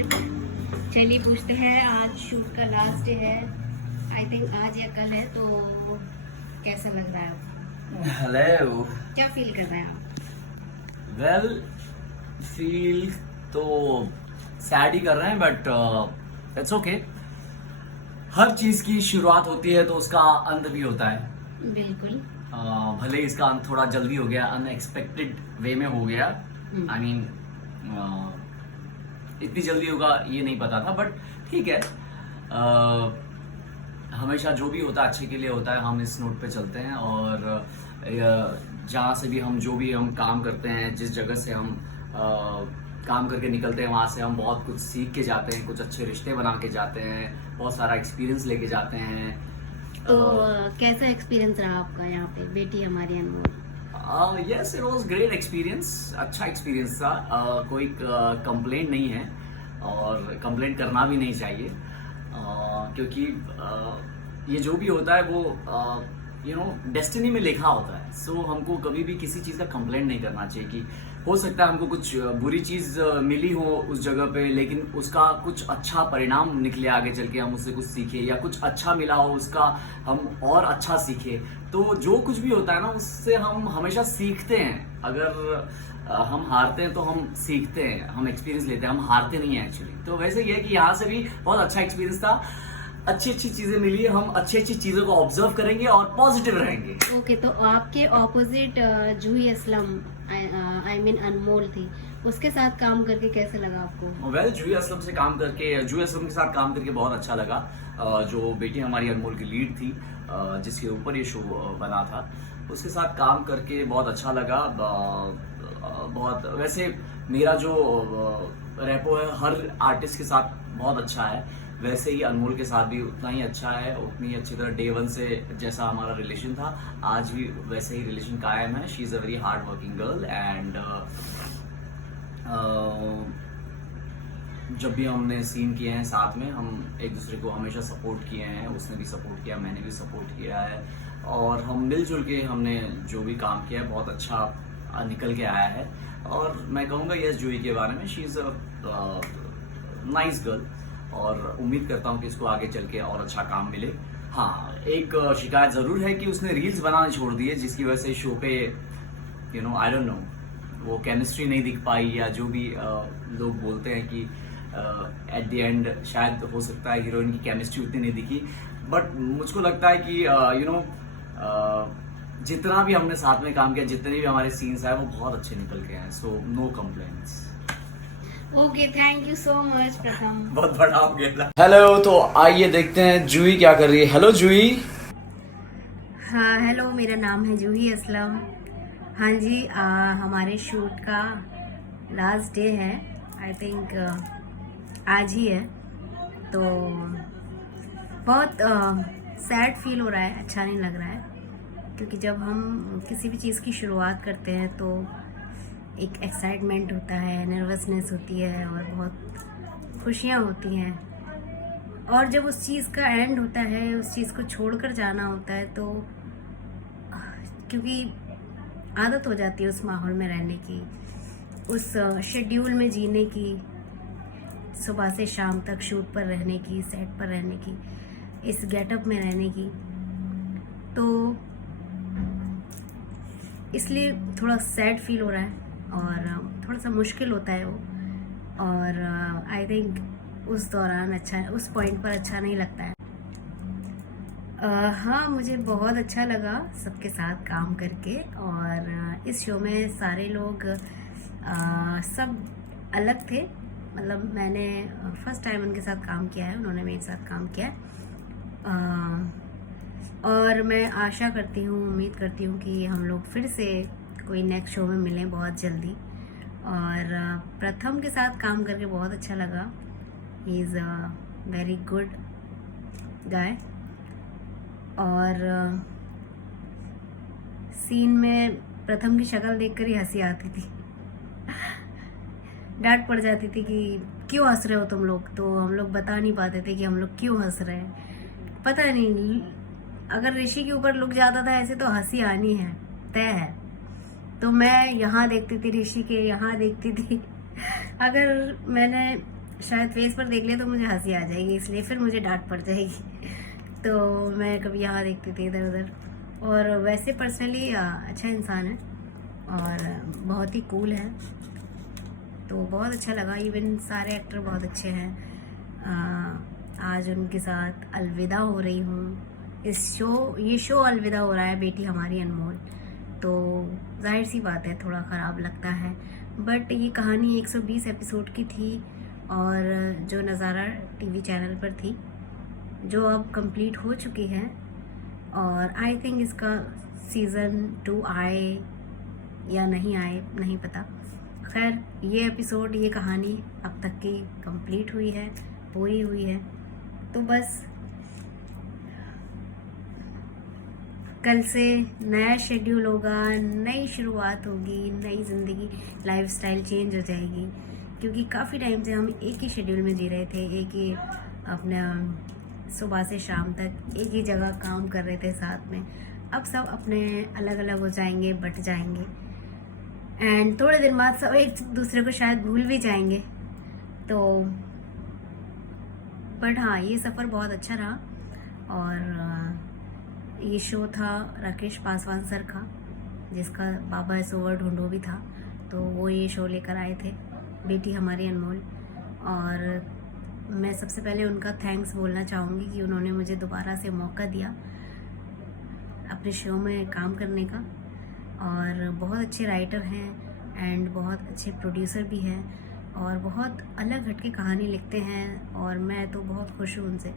Script. चलिए पूछते हैं, आज शूट का लास्ट डे है, आई थिंक आज या कल है, तो कैसा लग रहा है आपको? हेलो। क्या फील कर रहे हैं आप? वेल, फील तो सैड ही कर रहे हैं, बट इट्स ओके। हर चीज की शुरुआत होती है तो उसका अंत भी होता है। बिल्कुल। भले ही इसका अंत थोड़ा जल्दी हो गया, अनएक्सपेक्टेड वे में हो गया। आई मीन इतनी जल्दी होगा ये नहीं पता था, बट ठीक है। हमेशा जो भी होता है अच्छे के लिए होता है। हम इस नोट पे चलते हैं और जहाँ से भी हम जो भी हम काम करते हैं, जिस जगह से हम काम करके निकलते हैं, वहाँ से हम बहुत कुछ सीख के जाते हैं, कुछ अच्छे रिश्ते बना के जाते हैं, बहुत सारा एक्सपीरियंस लेके जाते हैं। तो कैसा एक्सपीरियंस रहा आपका यहाँ पे, बेटी हमारी Anmol? Yes, it was great experience. अच्छा एक्सपीरियंस था। कोई कंप्लेंट नहीं है और कंप्लेंट करना भी नहीं चाहिए, क्योंकि ये जो भी होता है वो डेस्टिनी में लिखा होता है। सो हमको कभी भी किसी चीज़ का कंप्लेंट नहीं करना चाहिए कि हो सकता है हमको कुछ बुरी चीज़ मिली हो उस जगह पे, लेकिन उसका कुछ अच्छा परिणाम निकले आगे चल के, हम उससे कुछ सीखे, या कुछ अच्छा मिला हो उसका हम और अच्छा सीखे। तो जो कुछ भी होता है ना, उससे हम हमेशा सीखते हैं। अगर हम हारते हैं तो हम सीखते हैं, हम एक्सपीरियंस लेते हैं, हम हारते नहीं हैं एक्चुअली। तो वैसे ये है कि यहाँ से भी बहुत अच्छा एक्सपीरियंस था, अच्छी अच्छी चीजें मिली। हम अच्छी अच्छी चीजों को ऑब्जर्व करेंगे और पॉजिटिव रहेंगे। ओके, तो आपके opposite Juhi Aslam, I mean Anmol थी, उसके साथ काम करके कैसे लगा आपको? वेल, जूही असलम से काम करके, जूही असलम के साथ काम करके बहुत अच्छा लगा। जो बेटी हमारी अनमोल की लीड थी, जिसके ऊपर ये शो बना था, उसके साथ काम करके बहुत अच्छा लगा। बहुत, वैसे मेरा जो रेपो है हर आर्टिस्ट के साथ बहुत अच्छा है, वैसे ही अनमोल के साथ भी उतना ही अच्छा है, उतनी अच्छी तरह डे वन से जैसा हमारा रिलेशन था, आज भी वैसे ही रिलेशन कायम है। She is a very hard working girl and जब भी हमने सीन किए हैं साथ में, हम एक दूसरे को हमेशा सपोर्ट किए हैं। उसने भी सपोर्ट किया, मैंने भी सपोर्ट किया है, और हम मिलजुल के हमने जो भी काम किया है बहुत अच्छा निकल के आया है। और मैं कहूँगा यस, जूही के बारे में, she is a nice girl, और उम्मीद करता हूँ कि इसको आगे चल के और अच्छा काम मिले। हाँ, एक शिकायत ज़रूर है कि उसने रील्स बनाने छोड़ दिए, जिसकी वजह से शो पे आई डोंट नो, वो केमिस्ट्री नहीं दिख पाई, या जो भी लोग बोलते हैं कि एट द एंड शायद हो सकता है हीरोइन की केमिस्ट्री उतनी नहीं दिखी। बट मुझको लगता है कि जितना भी हमने साथ में काम किया, जितने भी हमारे सीन्स आए, वो बहुत अच्छे निकल के हैं। So no complaints. Okay, thank you so much Pratham. बहुत बड़ा हो गया। हेलो, तो आइए देखते हैं जूही क्या कर रही है। हेलो जूही। हाँ हेलो, मेरा नाम है जूही असलम। हाँ जी, हमारे शूट का लास्ट डे है, आई थिंक आज ही है। तो बहुत सैड फील हो रहा है, अच्छा नहीं लग रहा है, क्योंकि जब हम किसी भी चीज़ की शुरुआत करते हैं तो एक एक्साइटमेंट होता है, नर्वसनेस होती है, और बहुत खुशियाँ होती हैं। और जब उस चीज़ का एंड होता है, उस चीज़ को छोड़कर जाना होता है, तो क्योंकि आदत हो जाती है उस माहौल में रहने की, उस शेड्यूल में जीने की, सुबह से शाम तक शूट पर रहने की, सेट पर रहने की, इस गेटअप में रहने की, तो इसलिए थोड़ा सैड फील हो रहा है और थोड़ा सा मुश्किल होता है वो। और आई थिंक उस दौरान अच्छा, उस पॉइंट पर अच्छा नहीं लगता है। हाँ, मुझे बहुत अच्छा लगा सबके साथ काम करके, और इस शो में सारे लोग सब अलग थे। मतलब मैंने फर्स्ट टाइम उनके साथ काम किया है, उन्होंने मेरे साथ काम किया है, और मैं आशा करती हूँ, उम्मीद करती हूँ कि हम लोग फिर से कोई नेक्स्ट शो में मिलें बहुत जल्दी। और प्रथम के साथ काम करके बहुत अच्छा लगा। He is a very good guy, और सीन में प्रथम की शक्ल देखकर ही हंसी आती थी। डांट पड़ जाती थी कि क्यों हंस रहे हो तुम लोग, तो हम लोग बता नहीं पाते थे कि हम लोग क्यों हंस रहे हैं। पता नहीं, अगर ऋषि के ऊपर लुक जाता था ऐसे तो हंसी आनी है, तय है। तो मैं यहाँ देखती थी ऋषि के, यहाँ देखती थी। अगर मैंने शायद फेस पर देख ले तो मुझे हंसी आ जाएगी, इसलिए फिर मुझे डांट पड़ जाएगी। तो मैं कभी यहाँ देखती थी इधर उधर। और वैसे पर्सनली अच्छा इंसान है और बहुत ही कूल है, तो बहुत अच्छा लगा। इवन सारे एक्टर बहुत अच्छे हैं। आज उनके साथ अलविदा हो रही हूँ। ये शो अलविदा हो रहा है बेटी हमारी अनमोल, तो जाहिर सी बात है थोड़ा ख़राब लगता है। बट ये कहानी 120 एपिसोड की थी और जो नज़ारा टीवी चैनल पर थी, जो अब कंप्लीट हो चुकी है। और आई थिंक इसका सीज़न 2 आए या नहीं आए नहीं पता। खैर ये एपिसोड, ये कहानी अब तक की कंप्लीट हुई है, पूरी हुई है। तो बस कल से नया शेड्यूल होगा, नई शुरुआत होगी, नई ज़िंदगी, लाइफस्टाइल चेंज हो जाएगी। क्योंकि काफ़ी टाइम से हम एक ही शेड्यूल में जी रहे थे, एक ही अपना सुबह से शाम तक एक ही जगह काम कर रहे थे साथ में। अब सब अपने अलग अलग हो जाएंगे, बट जाएंगे, एंड थोड़े दिन बाद सब एक दूसरे को शायद भूल भी जाएंगे। तो बट हाँ, ये सफ़र बहुत अच्छा रहा। और ये शो था राकेश पासवान सर का, जिसका बाबा इस ओवर ढूंढो भी था, तो वो ये शो लेकर आए थे, बेटी हमारी अनमोल। और मैं सबसे पहले उनका थैंक्स बोलना चाहूँगी कि उन्होंने मुझे दोबारा से मौका दिया अपने शो में काम करने का। और बहुत अच्छे राइटर हैं एंड बहुत अच्छे प्रोड्यूसर भी हैं और बहुत अलग हटके कहानी लिखते हैं। और मैं तो बहुत खुश हूँ उनसे,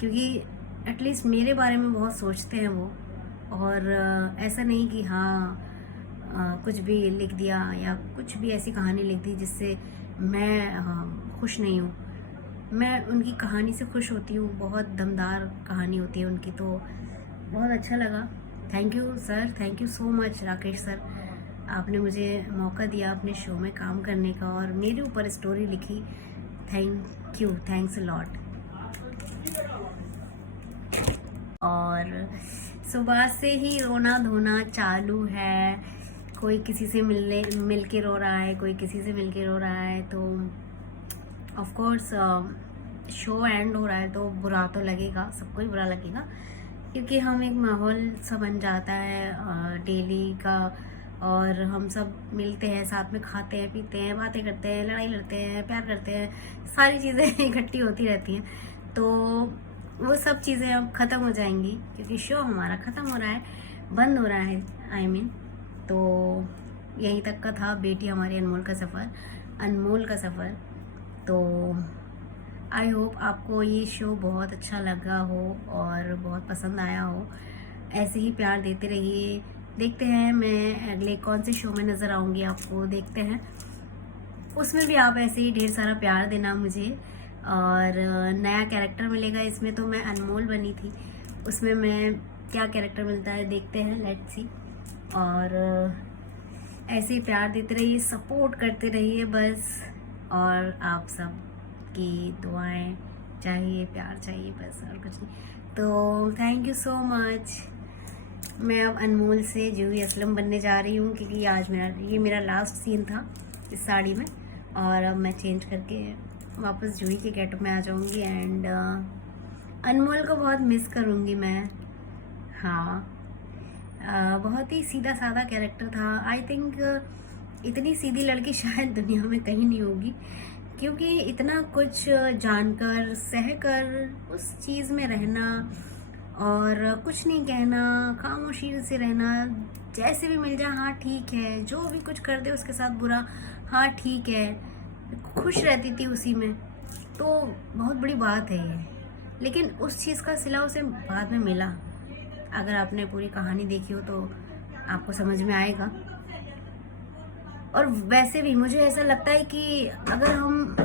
क्योंकि एटलीस्ट मेरे बारे में बहुत सोचते हैं वो। और ऐसा नहीं कि हाँ कुछ भी लिख दिया या कुछ भी ऐसी कहानी लिख दी जिससे मैं खुश नहीं हूँ। मैं उनकी कहानी से खुश होती हूँ, बहुत दमदार कहानी होती है उनकी, तो बहुत अच्छा लगा। Thank you sir, thank you so much Rakesh sir, आपने मुझे मौका दिया अपने शो में काम करने का और मेरे ऊपर स्टोरी लिखी। Thank you, thanks a lot. और सुबह से ही रोना धोना चालू है, कोई किसी से मिल के रो रहा है, कोई किसी से मिल के रो रहा है। तो ऑफ कोर्स शो एंड हो रहा है तो बुरा तो लगेगा, सबको ही बुरा लगेगा, क्योंकि हम एक माहौल सा बन जाता है डेली का। और हम सब मिलते हैं, साथ में खाते हैं, पीते हैं, बातें करते हैं, लड़ाई लड़ते हैं, प्यार करते हैं, सारी चीज़ें इकट्ठी होती रहती हैं। तो वो सब चीज़ें अब ख़त्म हो जाएंगी, क्योंकि शो हमारा ख़त्म हो रहा है, बंद हो रहा है आई मीन। तो यहीं तक का था बेटी हमारी अनमोल का सफ़र। तो आई होप आपको ये शो बहुत अच्छा लगा हो और बहुत पसंद आया हो। ऐसे ही प्यार देते रहिए। देखते हैं मैं अगले कौन से शो में नज़र आऊँगी आपको, देखते हैं उसमें भी आप ऐसे ही ढेर सारा प्यार देना मुझे। और नया कैरेक्टर मिलेगा इसमें, तो मैं अनमोल बनी थी, उसमें मैं क्या कैरेक्टर मिलता है देखते हैं, लेट्स सी। और ऐसे ही प्यार देते रहिए, सपोर्ट करते रहिए बस। और आप सब की दुआएं चाहिए, प्यार चाहिए बस, और कुछ नहीं। तो थैंक यू सो मच। मैं अब अनमोल से जूही असलम बनने जा रही हूँ, क्योंकि आज ये मेरा लास्ट सीन था इस साड़ी में, और अब मैं चेंज करके वापस जूही के गेटअप में आ जाऊँगी। एंड अनमोल को बहुत मिस करूँगी मैं। हाँ, बहुत ही सीधा साधा कैरेक्टर था। आई थिंक इतनी सीधी लड़की शायद दुनिया में कहीं नहीं होगी, क्योंकि इतना कुछ जानकर सहकर उस चीज़ में रहना और कुछ नहीं कहना, खामोशी से रहना, जैसे भी मिल जाए हाँ ठीक है, जो भी कुछ कर दे उसके साथ बुरा हाँ ठीक है, खुश रहती थी उसी में। तो बहुत बड़ी बात है ये, लेकिन उस चीज़ का सिला उसे बाद में मिला। अगर आपने पूरी कहानी देखी हो तो आपको समझ में आएगा। और वैसे भी मुझे ऐसा लगता है कि अगर हम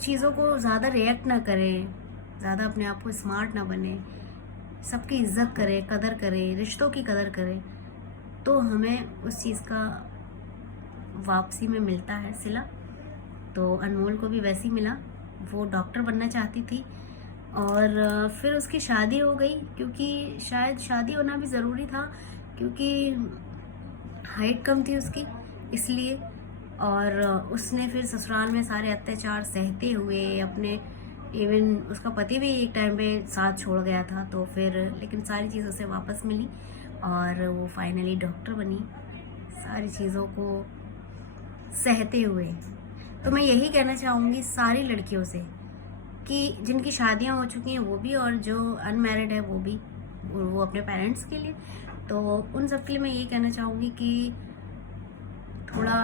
चीज़ों को ज़्यादा रिएक्ट ना करें, ज़्यादा अपने आप को स्मार्ट ना बने, सबकी इज्जत करें, कदर करें, रिश्तों की कदर करें, तो हमें उस चीज़ का वापसी में मिलता है सिला। तो अनमोल को भी वैसे ही मिला। वो डॉक्टर बनना चाहती थी और फिर उसकी शादी हो गई, क्योंकि शायद शादी होना भी ज़रूरी था, क्योंकि हाइट कम थी उसकी, इसलिए। और उसने फिर ससुराल में सारे अत्याचार सहते हुए अपने, इवन उसका पति भी एक टाइम पे साथ छोड़ गया था, तो फिर लेकिन सारी चीज़ों से वापस मिली और वो फाइनली डॉक्टर बनी, सारी चीज़ों को सहते हुए। तो मैं यही कहना चाहूँगी सारी लड़कियों से कि जिनकी शादियाँ हो चुकी हैं वो भी, और जो अनमैरिड है वो भी, वो अपने पेरेंट्स के लिए, तो उन सब के लिए मैं यही कहना चाहूँगी कि थोड़ा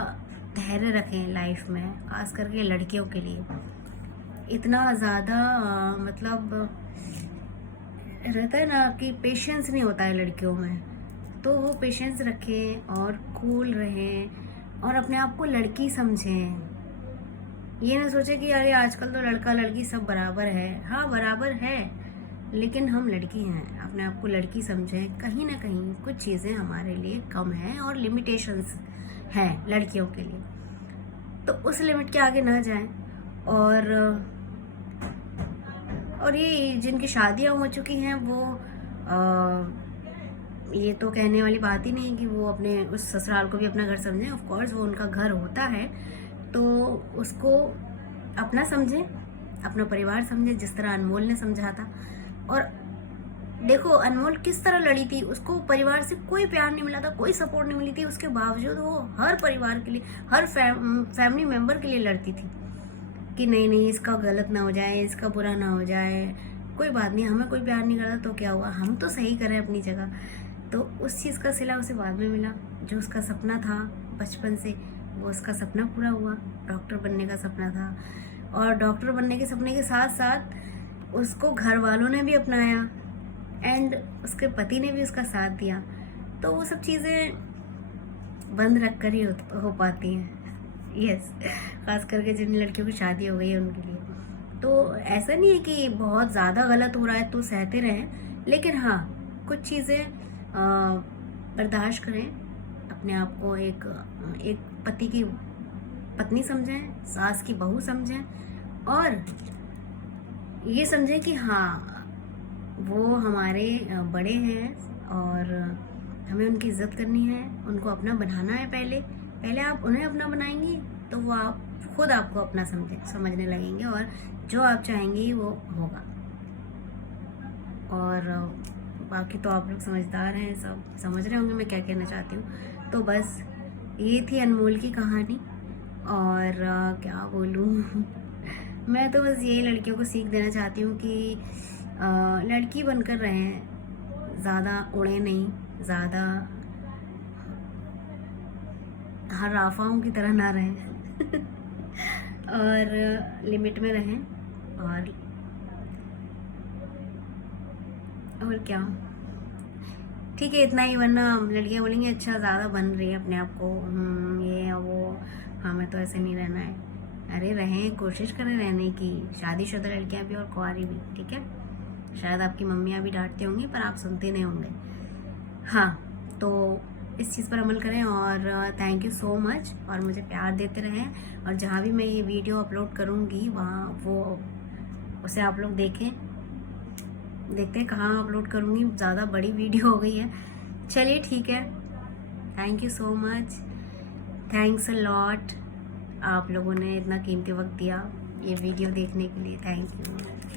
धैर्य रखें लाइफ में, खास करके लड़कियों के लिए। इतना ज़्यादा मतलब रहता है ना कि पेशेंस नहीं होता है लड़कियों में, तो वो पेशेंस रखें और कूल रहें और अपने आप को लड़की समझें। ये ना सोचे कि अरे आजकल तो लड़का लड़की सब बराबर है। हाँ बराबर है, लेकिन हम लड़की हैं, अपने आप को लड़की समझें। कहीं ना कहीं कुछ चीज़ें हमारे लिए कम हैं और लिमिटेशंस हैं लड़कियों के लिए, तो उस लिमिट के आगे ना जाएं। और ये जिनकी शादियां हो चुकी हैं वो ये तो कहने वाली बात ही नहीं कि वो अपने उस ससुराल को भी अपना घर समझें। ऑफ कोर्स वो उनका घर होता है, तो उसको अपना समझें, अपना परिवार समझें, जिस तरह अनमोल ने समझा था। और देखो अनमोल किस तरह लड़ी थी, उसको परिवार से कोई प्यार नहीं मिला था, कोई सपोर्ट नहीं मिली थी, उसके बावजूद वो हर परिवार के लिए, हर फैमिली मेंबर के लिए लड़ती थी कि नहीं इसका गलत ना हो जाए, इसका बुरा ना हो जाए, कोई बात नहीं, हमें कोई प्यार नहीं करता तो क्या हुआ, हम तो सही करें अपनी जगह। तो उस चीज़ का सिला उसे बाद में मिला। जो उसका सपना था बचपन से, वो उसका सपना पूरा हुआ, डॉक्टर बनने का सपना था। और डॉक्टर बनने के सपने के साथ साथ उसको घर वालों ने भी अपनाया एंड उसके पति ने भी उसका साथ दिया। तो वो सब चीज़ें बंद रख कर ही हो पाती हैं। यस, खास करके जिन लड़कियों की शादी हो गई है उनके लिए। तो ऐसा नहीं है कि बहुत ज़्यादा गलत हो रहा है तो सहते रहें, लेकिन हाँ कुछ चीज़ें बर्दाश्त करें, अपने आप को एक पति की पत्नी समझें, सास की बहू समझें, और ये समझें कि हाँ वो हमारे बड़े हैं और हमें उनकी इज्जत करनी है, उनको अपना बनाना है। पहले आप उन्हें अपना बनाएंगी तो वो आप खुद आपको अपना समझने लगेंगे और जो आप चाहेंगी वो होगा। और बाकी तो आप लोग समझदार हैं, सब समझ रहे होंगे मैं क्या कहना चाहती हूँ। तो बस ये थी अनमोल की कहानी। और क्या बोलूँ मैं तो बस यही लड़कियों को सीख देना चाहती हूँ कि लड़की बनकर रहें, ज़्यादा उड़े नहीं, ज़्यादा हर आफाओं की तरह ना रहें और लिमिट में रहें। और क्या, ठीक है इतना ही, वरना लड़कियाँ बोलेंगी अच्छा ज़्यादा बन रही है अपने आप को, ये वो, हमें तो ऐसे नहीं रहना है। अरे रहें, कोशिश करें रहने की, शादीशुदा लड़कियाँ भी और कुंवारी भी, ठीक है। शायद आपकी मम्मियाँ भी डांटती होंगी पर आप सुनते नहीं होंगे। हाँ, तो इस चीज़ पर अमल करें और थैंक यू सो मच, और मुझे प्यार देते रहें। और जहाँ भी मैं ये वीडियो अपलोड करूँगी वहाँ उसे आप लोग देखें, देखते हैं कहाँ अपलोड करूँगी, ज़्यादा बड़ी वीडियो हो गई है। चलिए ठीक है, thank you so much, thanks a lot, आप लोगों ने इतना कीमती वक्त दिया ये वीडियो देखने के लिए, थैंक यू।